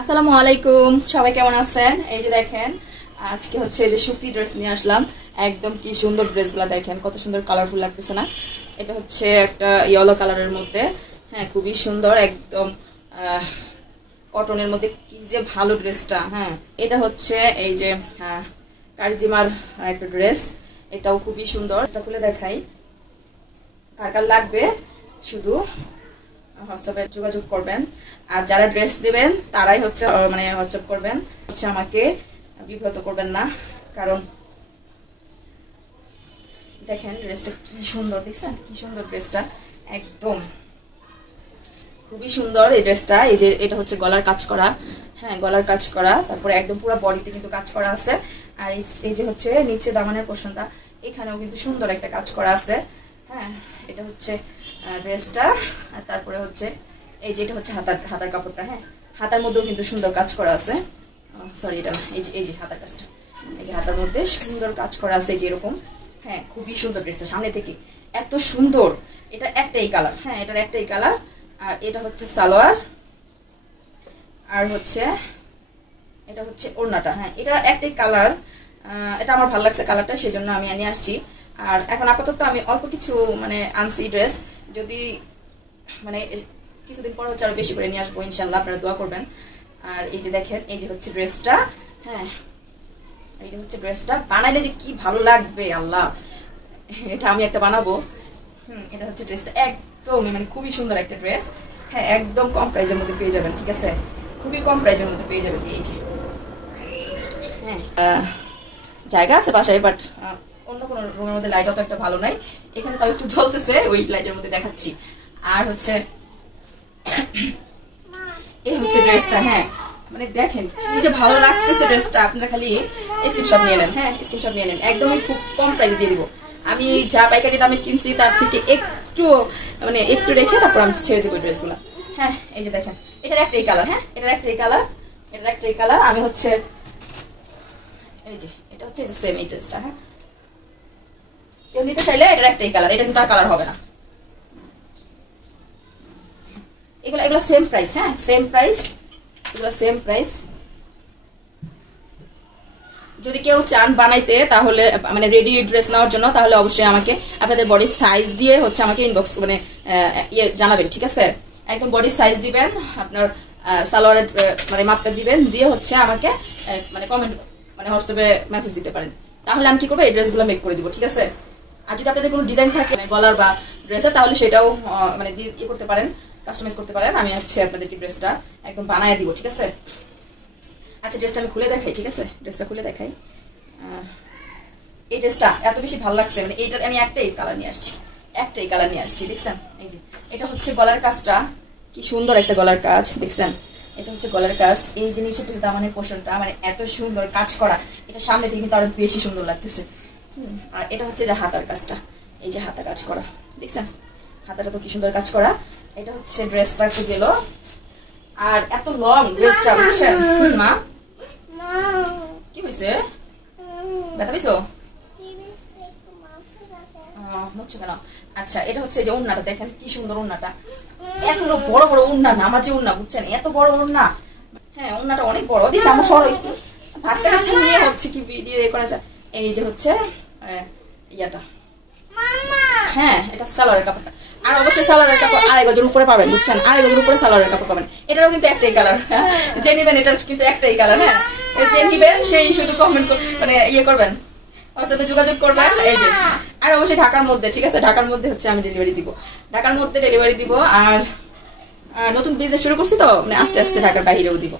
আসসালামু আলাইকুম, সবাই কেমন আছেন? এই যে দেখেন, আজকে হচ্ছে যে সুতি ড্রেস নিয়ে আসলাম। একদম কি সুন্দর ড্রেসগুলো দেখেন, কত সুন্দর কালারফুল লাগতেছে না? এটা হচ্ছে একটা ইয়েলো কালারের মধ্যে, হ্যাঁ খুবই সুন্দর, একদম কটনের মধ্যে। কি যে ভালো ড্রেসটা! হ্যাঁ, এটা হচ্ছে এই যে কারিজিমার একটা ড্রেস, এটাও খুবই সুন্দর। এটা খুলে দেখাই, কার কার লাগবে শুধু হোয়াটসঅ্যাপে যোগাযোগ করবেন। আর যারা ড্রেস দেবেন তারাই হচ্ছে মানে হোয়াটসঅ্যাপ করবেন, হচ্ছে আমাকে বিব্রত করবেন না। কারণ দেখেন ড্রেসটা কি সুন্দর, দেখছেন কি সুন্দর ড্রেসটা, একদম খুবই সুন্দর এই ড্রেসটা। এই যে এটা হচ্ছে গলার কাজ করা, হ্যাঁ গলার কাজ করা, তারপরে একদম পুরো বডিতে কিন্তু কাজ করা আছে। আর এই যে হচ্ছে নিচে দামানের পোর্শনটা, এখানেও কিন্তু সুন্দর একটা কাজ করা আছে। হ্যাঁ, এটা হচ্ছে ড্রেসটা। আর তারপরে হচ্ছে এই যে এটা হচ্ছে হাতার কাপড়টা, হ্যাঁ হাতার মধ্যেও কিন্তু সুন্দর কাজ করা আছে। সরি, এটা এই যে হাতার কাজটা, এই যে হাতার মধ্যে সুন্দর কাজ করা আছে যে এরকম। হ্যাঁ খুবই সুন্দর ড্রেসটা, সামনে থেকে এত সুন্দর। এটা একটাই কালার, হ্যাঁ এটার একটাই কালার। আর এটা হচ্ছে সালোয়ার, আর হচ্ছে এটা হচ্ছে ওড়নাটা। হ্যাঁ এটার একটাই কালার, এটা আমার ভালো লাগছে কালারটা, সেই জন্য আমি নিয়ে আসছি। আর এখন আপাতত আমি অল্প কিছু মানে আনছি ড্রেস, যদি মানে কিছুদিন পর হচ্ছে আরো বেশি করে নিয়ে আসবো ইনশাল্লাহ, আপনারা দোয়া করবেন। আর এই যে দেখেন, এই যে হচ্ছে ড্রেসটা, হ্যাঁ এই যে হচ্ছে ড্রেসটা, বানাইলে যে কি ভালো লাগবে আল্লাহ, এটা আমি একটা বানাবো। এটা হচ্ছে ড্রেসটা, একদম মানে খুবই সুন্দর একটা ড্রেস। হ্যাঁ একদম কম প্রাইজের মধ্যে পেয়ে যাবেন, ঠিক আছে, খুবই কম প্রাইজের মধ্যে পেয়ে যাবেন। এই যে হ্যাঁ জায়গা আছে বাসায়, বাট অন্য কোনো রুমের মধ্যে লাইট অত একটা ভালো নাই, এখানে তাও একটু জ্বলতেছে, ওই লাইটের মধ্যে দেখাচ্ছি। আর হচ্ছে এই হচ্ছে ড্রেসটা, হ্যাঁ মানে দেখেন কি যে ভালো লাগতেছে ড্রেসটা। আপনারা খালি স্ক্রিনশট নিয়ে নেন, হ্যাঁ স্ক্রিনশট নিয়ে নেন, একদমই খুব কম প্রাইসে দিয়ে দিব। আমি যা পাইকারি দামে কিনছি তার থেকে একটু মানে একটু রেখে তারপর আমি ছেড়ে দিব ড্রেসগুলো। হ্যাঁ এই যে দেখেন, এটার একটাই কালার, হ্যাঁ এটার একটাই কালার, এটার একটাই কালার। আমি হচ্ছে এই যে এটা হচ্ছে সেম এই ড্রেসটা, হ্যাঁ কেউ নিতে চাইলে এটার একটাই কালার, এটা কিন্তু আর কালার হবে না। এগুলো সেম প্রাইস, হ্যাঁ সেম প্রাইস, এগুলো সেম প্রাইস। যদি কেউ চান বানাইতে তাহলে মানে রেডি ড্রেস নেওয়ার জন্য, তাহলে অবশ্যই আমাকে আপনাদের বডির সাইজ দিয়ে হচ্ছে আমাকে ইনবক্স মানে ইয়ে জানাবেন, ঠিক আছে। একদম বডির সাইজ দিবেন, আপনার সালোয়ারের মানে মাপটা দিবেন, দিয়ে হচ্ছে আমাকে মানে কমেন্ট মানে হোয়াটসঅ্যাপে মেসেজ দিতে পারেন, তাহলে আমি কি করবো এই ড্রেসগুলো মেক করে দিব, ঠিক আছে। আর যদি আপনাদের কোনো ডিজাইন থাকে গলার বা ড্রেসের, তাহলে সেটাও মানে ইয়ে করতে পারেন, কাস্টমাইজ করতে পারেন। আমি হচ্ছে আপনাদেরকে ড্রেসটা একদম বানায় দিব, ঠিক আছে। আচ্ছা ড্রেসটা আমি খুলে দেখাই, ঠিক আছে, ড্রেসটা খুলে দেখাই। এই ড্রেসটা এত বেশি ভালো লাগছে, মানে এইটার আমি একটাই কালার নিয়ে আসছি, একটাই কালার নিয়ে আসছি, দেখছেন। এই যে এটা হচ্ছে গলার কাজটা, কি সুন্দর একটা গলার কাজ, দেখছেন। এটা হচ্ছে গলার কাজ, এই যে নিচে দামানের পোর্শনটা মানে এত সুন্দর কাজ করা, এটা সামনে থেকে কিন্তু আরো বেশি সুন্দর লাগতেছে। আর এটা হচ্ছে যে হাতার কাজটা, এই যে হাতা কাজ করা, দেখছেন হাতাটা তো কি সুন্দর কাজ করা। এটা হচ্ছে ড্রেসটা একটু গেল। আর এত লং ড্রেসটা, বুঝছেন মা? কি হয়েছে, ব্যথা পেয়েছো? মুচ্ছ কেন? আচ্ছা এটা হচ্ছে যে ওড়নাটা, দেখেন কি সুন্দর ওড়নাটা, এত বড় বড় ওড়না, নামাজি ওড়না, বুঝছেন এত বড় ওড়না। হ্যাঁ ওড়নাটা অনেক বড়, দেখি আমার সরো একটু, বাচ্চা কাচ্চা নিয়ে হচ্ছে কি ভিডিও করা যায়। এই যে হচ্ছে ইয়াটা, হ্যাঁ এটা সালোয়ারের কাপড়টা। আর অবশ্যই সালোয়ারের কাপড় 2.5 গজের উপরে পাবেন, বুঝছেন 2.5 গজের উপরে সালোয়ারের কাপড় পাবেন। এটারও কিন্তু একটাই কালার, যে নিবেন এটার কিন্তু একটাই কালার। হ্যাঁ যে নিবেন সেই শুধু কমেন্ট মানে ইয়ে করবেন, হোয়াটসঅ্যাপে যোগাযোগ করবেন। এই যে আর অবশ্যই ঢাকার মধ্যে, ঠিক আছে, ঢাকার মধ্যে হচ্ছে আমি ডেলিভারি দিব, ঢাকার মধ্যে ডেলিভারি দিব। আর নতুন বিজনেস শুরু করছি তো, মানে আস্তে আস্তে ঢাকার বাইরেও দিব।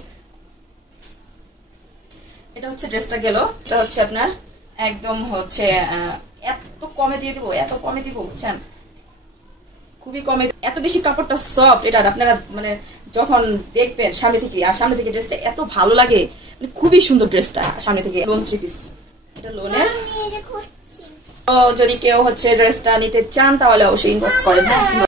এটা হচ্ছে ড্রেসটা গেল। এটা হচ্ছে আপনার একদম হচ্ছে এত কমে দিয়ে দিব, এত কমে দিব, বুঝছেন খুবই কমে, এত বেশি কাপড়টা সফট। এটা আপনারা মানে যখন দেখবেন সামনে থেকে, আর সামনে থেকে ড্রেসটা এত ভালো লাগে, মানে খুবই সুন্দর ড্রেসটা সামনে থেকে। লোন 3 পিস, এটা লোনের। তো যদি কেউ হচ্ছে ড্রেসটা নিতে চান তাহলে অবশ্যই ইনবক্স করেন, হ্যাঁ।